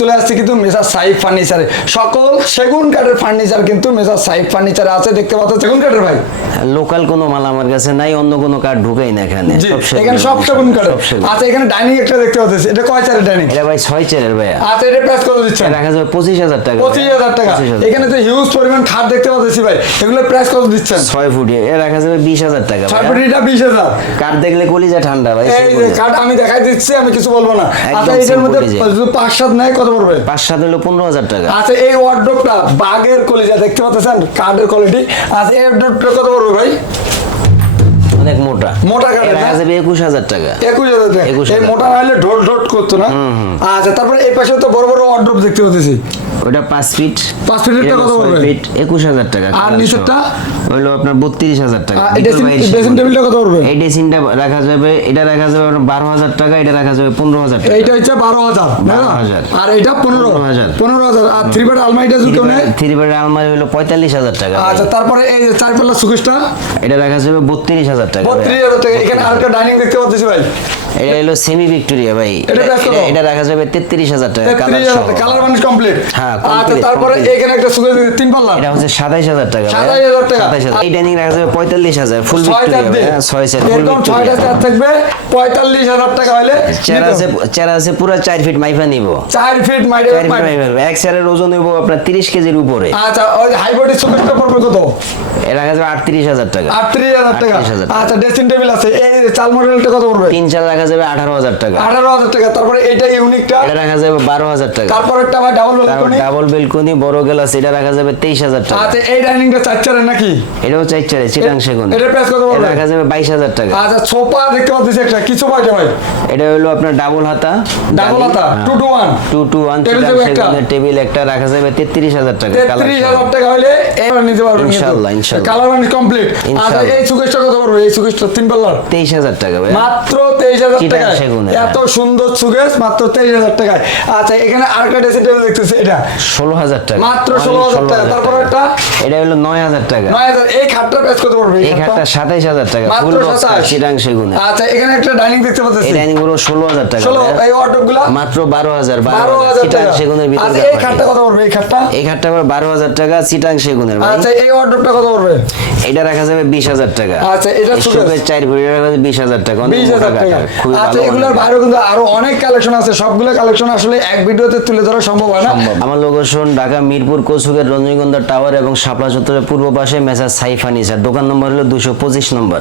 চলে আসছে কিন্তু মেসার সাইফ ফার্নিচারে, সকল সেগুন কাঠের ফার্নিচার কিন্তু মেসার সাইফ ফার্নিচারে আছে। দেখতে পাচ্ছেন সেগুন কাঠের ভাই, লোকাল কোনো মাল আমার কাছে নাই, অন্য কোনো কাঠ ঢুকাই না এখানে, এখানে সব সেগুন কাঠের। আচ্ছা এখানে ডাইনিং একটা দেখতে পাচ্ছি, এটা কয় চেয়ারের ডাইনিং? এটা ভাই 6 চেয়ারের ভাই। আচ্ছা এটা প্রাইস কত দিচ্ছেন? রাখা যাবে 25,000 টাকা। 25,000 টাকা। এখানে তো হিউজ পরিমাণ খাট দেখতে পাচ্ছি ভাই, এগুলো প্রাইস কত দিচ্ছেন? 6 ফুট এ রাখা যাবে 20,000 টাকা। 6 ফুট এটা 20,000। কাঠ দেখলে কলিজা ঠান্ডা ভাই। এই যে কাঠ আমি দেখাই দিচ্ছি, আমি কিছু বলবো না। আচ্ছা এটার মধ্যে যদি 5-7 নেয় কত পড়বে? 5-7 হলো 15,000 টাকা। আচ্ছা এই ওয়ার্ডরোবটা বাগের কলিজা দেখতে পাচ্ছেন, কাঠের কোয়ালিটি। আচ্ছা এই ওয়ার্ডরোবটা কত পড়বে ভাই? অনেক মোটা কাঠ, রাখা যাবে 21,000 টাকা। 21,000 টাকা। এই মোটা হলে ঢোট ঢোট করতো না। আচ্ছা তারপরে এই পাশে তো বড় বড় ওয়ার্ডরোব দেখতে পাচ্ছি, ওটা 5 ফিট। 5 ফিটেরটা কত পড়বে? 21,000 টাকা। আর নিচেরটা হইলো আপনার 32,000 টাকা। এই ড্রেসিং টেবিলটা কত পড়বে? এই ড্রেসিংটা রাখা যাবে, এটা রাখা যাবে 12,000 টাকা, এটা রাখা যাবে 15,000 টাকা। এইটা হচ্ছে 12,000 আর এটা 15,000। আর 3 বেড আলমারিটা যদি কেউ নেয়? 3 বেড আলমারি হলো 45,000 টাকা। আচ্ছা তারপরে এই যে 4 পাল্লা সুকেশটা, এটা রাখা যাবে 32,000 টাকা। 32,000 টাকা। এখানে আরেকটা ডাইনিং দেখতে পাচ্ছি ভাই, এটা হলো সেমি ভিক্টোরিয়া ভাই। এটা রাখা যাবে 33,000 টাকা। Colour varnish complete. হ্যাঁ আচ্ছা তারপরে এখানে একটা সুকেশ 3 পাল্লা, এটা হচ্ছে 27,000 টাকা। 27,000 টাকা। এই ডাইনিং রাখা যাবে 45,000 ফুল ভিক্টোরিয়া। 6 সেট ফুল এরকম 6টা চেয়ার থাকবে 45,000 টাকা হলে। চেয়ার আছে পুরো 4 ফিট মাইফা নিব। 4 ফিট মাইফা। এক চেয়ারের ওজন হইব আপনার 30 কেজির উপরে। আচ্ছা ওই হাই বডি সুকেশটা পড়বে কত? এটা রাখা যাবে 38,000 টাকা। 38,000 টাকা। আচ্ছা ড্রেসিং টেবিল আছে, এই চাল মডেলটা কত পড়বে? 3 চাল রাখা যাবে 18,000 টাকা। 18,000 টাকা। তারপরে এটা ইউনিকটা, এটা রাখা যাবে 12,000 টাকা। তারপরেরটা আবার ডাবল বেলকনি বড় গ্লাস, এটা রাখা যাবে 23,000 টাকা। আচ্ছা এই ডাইনিংটা 4 চেয়ারের নাকি? এটাও 4 চেয়ারে চিটাং সেগুন। এটার প্রাইস কত পড়বে? এটা রাখা যাবে 22,000 টাকা। আচ্ছা সোফা দেখতে পাচ্ছি একটা, কি সোফা এটা ভাই? এটা হলো আপনার ডাবল হাতা 2 to 1 2 to 1 চিটাং সেগুনের টেবিল একটা রাখা যাবে 33,000 টাকা। 33,000 টাকা হলে এবার নিতে পারবেন ইনশাআল্লাহ। Colour varnish complete. আচ্ছা এই সুকেশটা কত পড়বে? এই সুকেশটা 3 পাল্লার 23,000 টাকা ভাই। মাত্র 23,000 টাকা। এত সুন্দর সুকেশ মাত্র 23,000 টাকায়। আচ্ছা এখানে আরেকটা ড্রেসিং টেবিল দেখতেছি, এটা 16,000 টাকা। মাত্র 16,000 টাকা। তারপর এটা হলো 9,000 টাকা। 9,000। এই খাটটার প্রাইস কত পড়বে? এই খাটটা 27,000 টাকা ফুল বক্স চিটাং সেগুনের। আচ্ছা এখানে একটা ডাইনিং দেখতে পাচ্ছি, এই ডাইনিং হলো 16,000 টাকা। 16। এই ওয়ার্ডরোবগুলো মাত্র 12,000 চিটাং সেগুনের ভিতরে। আচ্ছা এই খাটটা কত পড়বে? এই খাটটা 12,000 টাকা চিটাং সেগুনের ভাই। আচ্ছা এই ওয়ার্ডরোবটা কত পড়বে? এটা রাখা যাবে 20,000 টাকা। আচ্ছা এটা সুকেশ 4 ফুট রাখা যাবে 20,000 টাকা। 20,000 টাকা। আচ্ছা এগুলোর বাইরেও কিন্তু আরো অনেক কালেকশন আছে, সবগুলো কালেকশন আসলে এক ভিডিওতে তুলে ধরা সম্ভব হয় না। আমার লোকেশন ঢাকা মিরপুর কচুকের রঞ্জনগন্ধা টাওয়ার এবং শাপলা চত্বরের পূর্ব পাশে মেসার সাইফ ফার্নিচার। দোকান নম্বর হলো 225 নম্বর।